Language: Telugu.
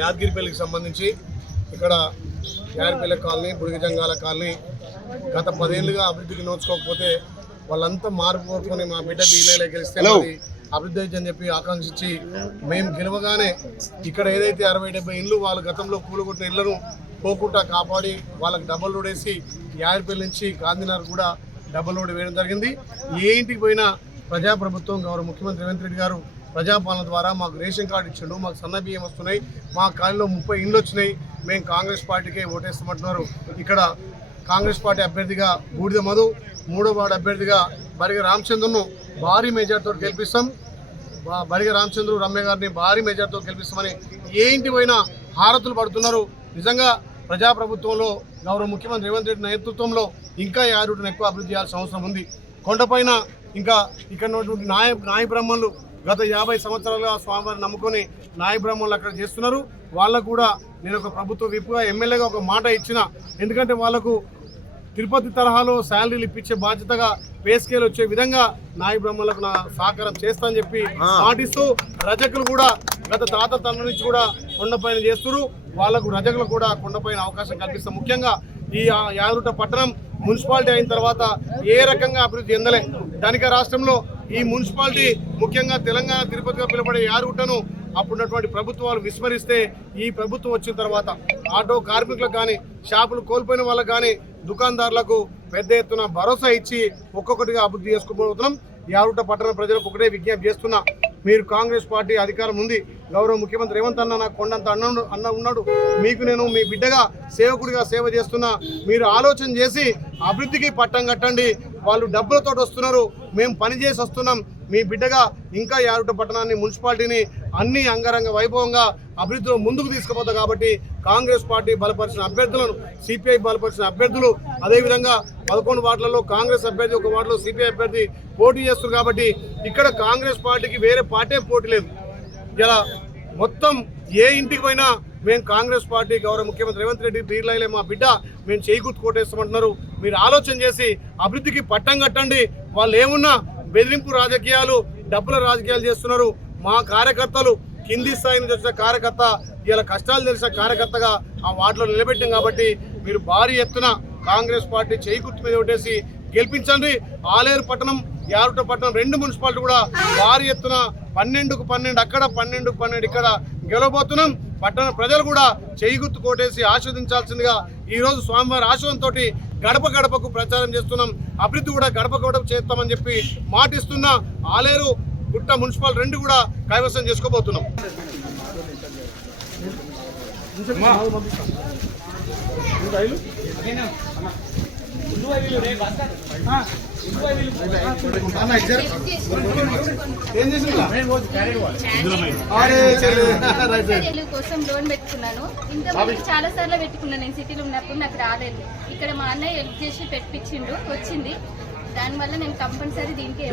యాదగిరిపల్లికి సంబంధించి ఇక్కడ యాదగిరిపల్లి కాలనీ, బుడిగజంగాల కాలనీ గత 10 ఏళ్ళుగా అభివృద్ధికి నోచుకోకపోతే వాళ్ళంతా మార్పు కోరుకొని మా బిడ్డ బీలైలో గెలిస్తే అభివృద్ధి అని చెప్పి ఆకాంక్షించి మేము గెలవగానే ఇక్కడ ఏదైతే 60-70 ఇళ్ళు వాళ్ళు గతంలో కూలగొట్టిన ఇళ్లను పోకుండా కాపాడి వాళ్ళకి డబల్ రోడ్ వేసి యాదగిరిపల్లి నుంచి గాంధీనగర్ కూడా డబల్ రోడ్ వేయడం జరిగింది. ఏ ఇంటికి పోయినా ప్రజాప్రభుత్వం గౌరవ ముఖ్యమంత్రి రేవంత్ రెడ్డి గారు ప్రజాపాలన ద్వారా మాకు రేషన్ కార్డు ఇచ్చిండు, మాకు సన్న బియ్యం వస్తున్నాయి, మా కాలనీలో 30 ఇండ్లు వచ్చినాయి, మేము కాంగ్రెస్ పార్టీకే ఓటేస్తామంటున్నారు. ఇక్కడ కాంగ్రెస్ పార్టీ అభ్యర్థిగా బూడిద మధు, 3వ వార్డు అభ్యర్థిగా బరిగ రామచంద్రను భారీ మెజార్టీతో గెలిపిస్తాం. బరిగ రామచంద్ర రమ్య గారిని భారీ మెజార్టీతో గెలిపిస్తామని ఏ ఇంటి పోయినా హారతులు పడుతున్నారు. నిజంగా ప్రజాప్రభుత్వంలో గౌరవ ముఖ్యమంత్రి రేవంత్ రెడ్డి నేతృత్వంలో ఇంకా యాదగిరిని ఎక్కువ అభివృద్ధి చేయాల్సిన అవసరం ఉంది. కొండపైన ఇంకా ఇక్కడ ఉన్నటువంటి నాయ బ్రాహ్మణులు గత 50 సంవత్సరాలుగా స్వామివారిని నమ్ముకొని నాయ బ్రాహ్మణులు అక్కడ చేస్తున్నారు. వాళ్ళకు కూడా నేను ఒక ప్రభుత్వ విప్పుగా ఎమ్మెల్యేగా ఒక మాట ఇచ్చిన, ఎందుకంటే వాళ్ళకు తిరుపతి తరహాలో శాలరీలు ఇప్పించే బాధ్యతగా పే స్కేల్ వచ్చే విధంగా నాయ బ్రాహ్మణులకు నా సహకారం చేస్తానని చెప్పి మాటిస్తూ రజకులు కూడా గత తాత తండ్రి నుంచి కూడా కొండపైన చేస్తున్నారు. వాళ్ళకు రజకులు కూడా కొండపైన అవకాశం కల్పిస్తాం. ముఖ్యంగా ఈ యాదగిరిగుట్ట పట్టణం మున్సిపాలిటీ అయిన తర్వాత ఏ రకంగా అభివృద్ధి చెందలే. ధనిక రాష్ట్రంలో ఈ మున్సిపాలిటీ ముఖ్యంగా తెలంగాణ తిరుపతిగా పిలువబడే యాదగిరిగుట్టను అప్పుడున్నటువంటి ప్రభుత్వాలు విస్మరిస్తే ఈ ప్రభుత్వం వచ్చిన తర్వాత ఆటో కార్మికులకు కానీ, షాపులు కోల్పోయిన వాళ్ళకు కానీ, దుకాణదారులకు పెద్ద ఎత్తున భరోసా ఇచ్చి ఒక్కొక్కటిగా అభివృద్ధి చేసుకుపోతున్నాం. యాదగిరిగుట్ట పట్టణ ప్రజలకు ఒకటే విజ్ఞప్తి చేస్తున్నా, మీరు కాంగ్రెస్ పార్టీ అధికారం ఉంది, గౌరవ ముఖ్యమంత్రి రేవంత్ అన్న నాకు కొండంత అన్న ఉన్నాడు, మీకు నేను మీ బిడ్డగా సేవకుడిగా సేవ చేస్తున్నా, మీరు ఆలోచన చేసి అభివృద్ధికి పట్టం కట్టండి. వాళ్ళు డబ్బులతో వస్తున్నారు, మేము పని చేసి వస్తున్నాం. మీ బిడ్డగా ఇంకా యాదగిరిగుట్ట పట్టణాన్ని, మున్సిపాలిటీని అన్ని అంగరంగ వైభవంగా అభివృద్ధిలో ముందుకు తీసుకుపోతాం. కాబట్టి కాంగ్రెస్ పార్టీ బలపరిచిన అభ్యర్థులను, సిపిఐ బలపరిచిన అభ్యర్థులు, అదేవిధంగా 11 వార్డులలో కాంగ్రెస్ అభ్యర్థి, 1 వార్డులో సిపిఐ అభ్యర్థి పోటీ చేస్తున్నారు. కాబట్టి ఇక్కడ కాంగ్రెస్ పార్టీకి వేరే పార్టీ పోటీ లేదు. ఇలా మొత్తం ఏ ఇంటికి పోయినా మేము కాంగ్రెస్ పార్టీ గౌరవ ముఖ్యమంత్రి రేవంత్ రెడ్డి బీర్లైలే మా బిడ్డ, మేము చేయిగుర్తు కోటేస్తామంటున్నారు. మీరు ఆలోచన చేసి అభివృద్ధికి పట్టం కట్టండి. వాళ్ళు ఏమున్నా బెదిరింపు రాజకీయాలు, డబ్బుల రాజకీయాలు చేస్తున్నారు. మా కార్యకర్తలు కింది స్థాయి నుంచి వచ్చిన కార్యకర్త, ఇలా కష్టాలు తెలిసిన కార్యకర్తగా ఆ వార్డులో నిలబెట్టాం. కాబట్టి మీరు భారీ ఎత్తున కాంగ్రెస్ పార్టీ చేయిగుర్తు మీద ఓటేసి గెలిపించండి. ఆలేరు పట్టణం, యాదగిరిగుట్ట పట్టణం 2 మున్సిపాలిటీ కూడా భారీ ఎత్తున 12కు 12 అక్కడ, 12కు 12 ఇక్కడ గెలవబోతున్నాం. పట్టణ ప్రజలు కూడా చేయిగుర్తు కోటేసి ఆస్వాదించాల్సిందిగా ఈరోజు స్వామివారి ఆశీర్వాదంతో గడప గడపకు ప్రచారం చేస్తున్నాం. అభివృద్ధి కూడా గడప గడప చేస్తామని చెప్పి మాటిస్తున్న ఆలేరు గుట్ట మున్సిపల్ 2 కూడా కైవసం చేసుకోబోతున్నాం. కోసం లోన్ పెట్టుకున్నాను. ఇంతకుముందు చాలా సార్లు పెట్టుకున్నాను. నేను సిటీలో ఉన్నప్పుడు నాకు రాలేదు. ఇక్కడ మా అన్నయ్య హెల్ప్ చేసి పెట్టించిండు, వచ్చింది. దానివల్ల నేను కంపల్సరీ దీనికి